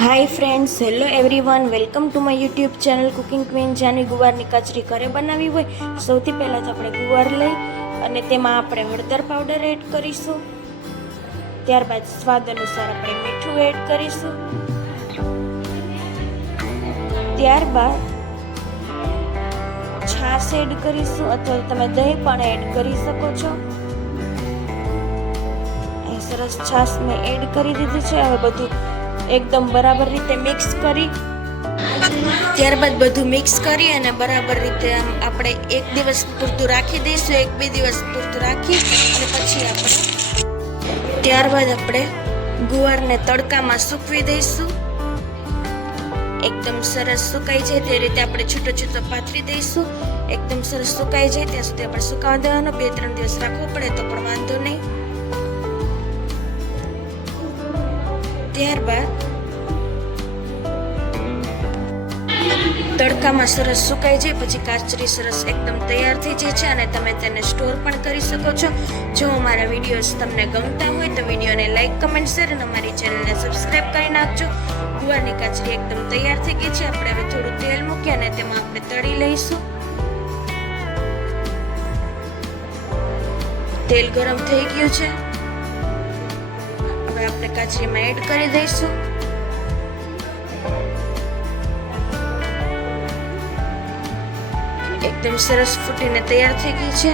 Hi friends, hello everyone, welcome to my YouTube channel cooking queen. જાની ગુવારની કચરી ઘરે બનાવી હોય તો સૌથી પહેલાં તો આપણે ગુવાર લઈ અને તેમાં આપણે હળદર પાવડર એડ કરીશું. ત્યારબાદ સ્વાદ અનુસાર આપણે મીઠું એડ કરીશું. ત્યારબાદ છાશ એડ કરીશું અથવા તમે દહીં પણ એડ કરી શકો છો. અહીં સરસ છાશ મેં એડ કરી દીધી છે. હવે બધું એકદમ બરાબર રીતે મિક્સ કરી ત્યારબાદ બધું મિક્સ કરી અને બરાબર રીતે આપણે એક દિવસ પૂરતું રાખી દઈશું. 1-2 દિવસ પૂરતું રાખી અને પછી ત્યારબાદ આપણે ગુવારને તડકામાં સૂકવી દઈશું. એકદમ સરસ સુકાઈ જાય તે રીતે આપણે છૂટો છૂટો પાથરી દઈશું. એકદમ સરસ સુકાઈ જાય ત્યાં સુધી આપણે સુકાવા દેવાનો. 2-3 દિવસ રાખવું પડે તો પણ વાંધો નહીં. ત્યારબાદ તડકામાં સરસ સુકાઈ જાય પછી કાચરી સરસ એકદમ તૈયાર થઈ જાય છે અને તમે તેને સ્ટોર પણ કરી શકો છો. જો અમારા વિડીયોઝ તમને ગમતા હોય તો વિડીયોને લાઈક, કમેન્ટ, શેર અને અમારી ચેનલને સબસ્ક્રાઈબ કરી નાખજો. ગુવારની કાચરી એકદમ તૈયાર થઈ ગઈ છે. આપણે હવે થોડું તેલ મૂકી અને તેમાં આપણે તળી લઈશું. તેલ ગરમ થઈ ગયું છે. હવે આપણે કાચરીમાં એડ કરી દઈશું. એકદમ સરસ ફૂટીને તૈયાર થઈ ગઈ છે.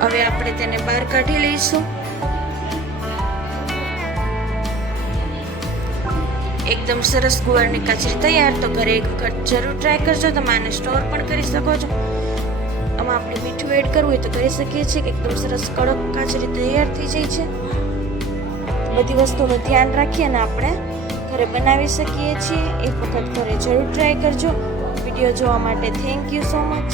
હવે આપણે તેને બહાર કાઢી લઈશું. એકદમ સરસ ગુવારની કાચરી તૈયાર. તો ઘરે એક વખત જરૂર ટ્રાય કરજો. તમે આને સ્ટોર પણ કરી શકો છો. આમાં આપણે મીઠું એડ કરવું હોય તો કરી શકીએ છીએ. એકદમ સરસ કડક કાચરી તૈયાર થઈ જાય છે. બધી વસ્તુનું ધ્યાન રાખી અને આપણે ઘરે બનાવી શકીએ છીએ. એક વખત ઘરે જરૂર ટ્રાય કરજો. વિડીયો જોવા માટે થેન્ક યુ સો મચ.